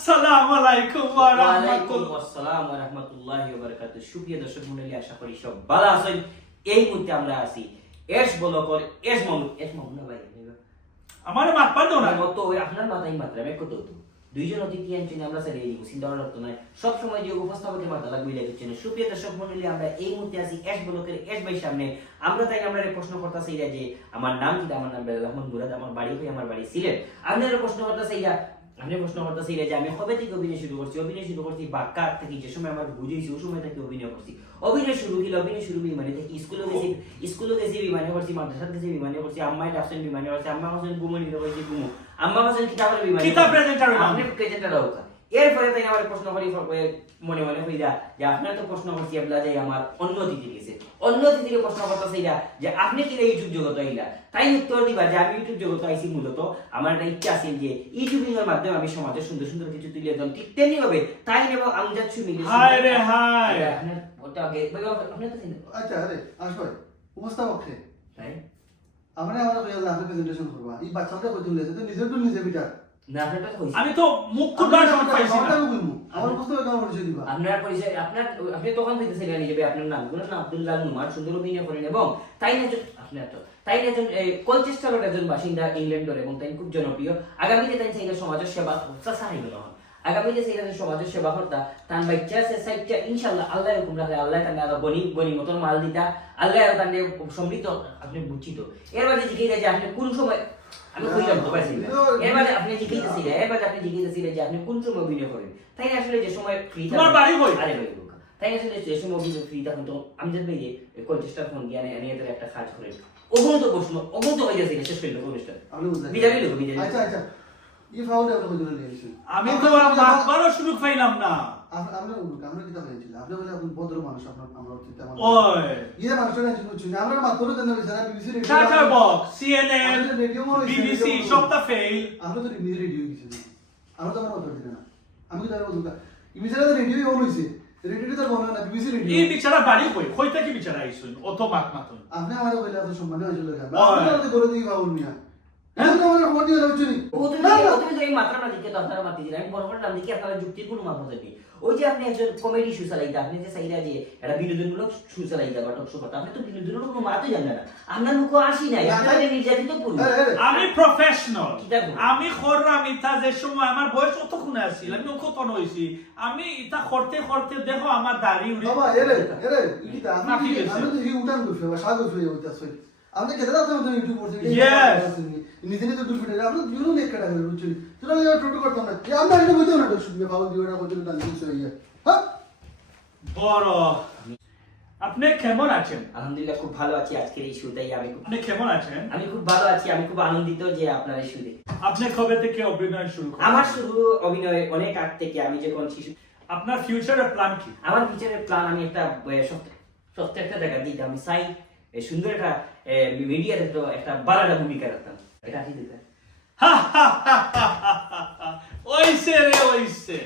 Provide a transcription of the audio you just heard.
আসসালামু আলাইকুম ওয়া ওয়ালাইকুম রাহমাতুল্লাহ। আসসালাম ওয়া রাহমাতুল্লাহি ওয়া বারাকাতুহু। সুপ্রিয় দর্শক মণ্ডলী, আশা করি সব ভালো আছেন। এই মুহূর্তে আমরা আছি এস বলকর এস মামুন না ভাই আমার মাতবার দাও না। মত ওই আপনার মাথায় মাত্রা আমি কত হতো দুইজন অতিথি আনছেন, আমরা স্যার এই চিন্তা ভাবনা করতে নাই সব সময় যে উপস্থাপকের মাথা লাগবে লাগছে না। সুপ্রিয় দর্শক মণ্ডলী, আমরা এই মুহূর্তে আছি এস বলকের এস ভাই সামনে। আমরা তাই আমরা প্রশ্ন করতেছি যে আমার নাম কি? আমার নাম বেলাল আহমদ মুরাদ, আমার বাড়ি হই আমার বাড়ি সিলেট। আপনারা প্রশ্ন করতেছি আপনি প্রশ্ন করতেছি যে আমি কবে থেকে অভিনয় শুরু করছি বাক্কা থেকে, যে সময় আমার বুঝেছি ওই সময় থেকে অভিনয় করছি। অভিনয় শুরু বিমানে থেকে স্কুলে গেছি বিমানে করছি, মাদ্রাসাতে গেছি বিমানে করছি, আম্মাই ডাকছেন বিমানে করছি, আম্মা হাসেন গুমনি করছি গুমু, আম্মা হাসেন কিতাবের বিমানে কিতাব প্রেজেন্টার আপনি প্রেজেন্টার হোক। এরপরে তাই আমার প্রশ্ন করি মনে হইরা যে আপনার তো প্রশ্ন করছি এবলা যাই আমার অন্য দিদি গেছে, অন্য দিদিকে প্রশ্ন করতেছে যে আপনি কি ইউটিউব জগৎ আইলা? তাই উত্তর দিবা যে আমি ইউটিউব জগৎ আইছি মূলত আমার একটা ইচ্ছা আছে যে ইউটিউবিং এর মাধ্যমে আমি সমাজে সুন্দর সুন্দর কিছু তুলে ধরুন, ঠিক তেমনি হবে তাই নেব আমজাদ সুমিল। হায় রে হায়, আপনার ওটা আগে আপনি তো চিনেন। আচ্ছা আরে আসবাই উপস্থাপক কে তাই আমরা আমরা কইলা আপনি প্রেজেন্টেশন করবা এই বাচ্চাটা কই তুলে তো নিজের তো নিজে বিটা না আপনারটা কইছি আমি তো মুখ খুদার সময় পাইছি না। আমার উপস্থাপক কেমন পরিচয় দিবা? আপনার পরিচয় আপনি তখন হইতেছিলেন নিজে আপনার নাম গুলো না আব্দুল্লাহ নুমান, সুন্দর অভিনয় করেন এবং তাই না আপনার তো তাই না কলচেস্টারের একজন বাসিন্দা ইংল্যান্ডের এবং তাই খুব জনপ্রিয়। আগামীতে তাই চাইলে সমাজের সেবা সাসাই হলো আগামীতে চাইলে সমাজের সেবা করতা তার বাচ্চা সে সাইটটা ইনশাআল্লাহ আল্লাহর হুকুম রাখলে আল্লাহ তাকে আরো গনি মতন মাল দিতা, আল্লাহ তাকে সমৃদ্ধ আপনি বুঝছি তো। এর বাদে জিজ্ঞেস যে আপনি কোন সময় আমি কইলাম তো পাইছি এবারে আপনি জিজ্ঞেসিলেন যে আপনি কোন সময় অভিনয় করেন। তাই না আসলে যে সময় ফ্রি তোমার বাড়ি কই? আরে ভাই তাই না আসলে যে সময় অভিনয় ফ্রি তখন তো আমি জানি যে কলচেস্টার ফোন জ্ঞানে এনে এদের একটা কাজ করে অবনত প্রশ্ন অবনত হয়ে গেছে শেষ হইল কলচেস্টার আপনি বুঝলেন বিদাবি লোক আচ্ছা আচ্ছা এই ফাউন্ডে আপনি কইলা নিয়েছেন আমি তো মাতবারও সুযোগ পাইলাম না। আমরা কি তা হয়েছিল আপনি বলে আপনি ভদ্র মানুষ আপনার আমরা চিন্তা মানে ওই ইয়ে মানুষটা না শুনুন আমরা মাত্র জানা বিছানা BBC radio charter box, CNN, আমাদের রেডিও মনে হইছে, বিবিসি রেডিও সবটা ফেল। আমরা তো রেডিও গেছি আমরা তো আমার উত্তর দিই না আমি তো বলতা ইমিসারা রেডিও অন হইছে রেডিও তো বন্ধ না বিবিসি রেডিও এই বিচারা বাড়ি কই? কইতা কি বিচারা আইছুন অত মাত মাতুন। আপনি আমার কইলা তো সম্মান হইছিল কেন ওই। আপনি তো করে দিই ফাউল মিয়া হ্যাঁ তো আমার ফোন দিয়ে হচ্ছে তুমি এই মাত্রা না দিকে তো আপনারা মাতি দিলেন। আমি বলবো না দিকে আপনারা যুক্তির কোনো মাপ হতে ওই যে আপনি একজন কমেডি শো চালাইতে আপনি যে চাইরা যে একটা বিনোদনমূলক শো চালাইতে বা টক শো করতে আপনি তো বিনোদনের কোনো মাতই জানেন না। আপনার মুখ আসি নাই, আপনাদের নির্যাতিত পুরুষ। আমি প্রফেশনাল, কি দেখো? আমি খররাম ইতা যে সময় আমার বয়স অতক্ষণে আসছিল আমি কত হইছি, আমি ইতা করতে করতে দেখো আমার দাড়ি উড়ে বাবা এরে ইটা আপনি আমি তো হি উঠান করতে বা সাগর ফিরে হইতাছে আপনি কেটে দাও তো ইউটিউব করতে নিজে নিজে দূর ফিরে আপনি দিনও নেক কাটা হয়ে রুচি তোরা যা টোটো করতাম না এই আমরা এটা বুঝতে না তো শুনবে বাবা দিওটা করতে না কিছু হইয়া হ্যাঁ বড়। আপনি কেমন আছেন? আলহামদুলিল্লাহ খুব ভালো আছি। আজকের এই শুটাই আপনি কেমন আছেন? আমি খুব ভালো আছি। আমি খুব আনন্দিত যে আপনার এই শুটে আপনি কবে থেকে অভিনয় শুরু করেন? আমার শুরু অভিনয় অনেক আগ থেকে। আমি যখন শিশু আপনার ফিউচারের প্ল্যান কি? আমার ফিউচারের প্ল্যান আমি একটা সত্য একটা জায়গা দিতে আমি চাই সুন্দর একটা মিডিয়ার একটা বাড়াটা ভূমিকা রাখতাম। এটা ঠিক ওইসে রে ওইসে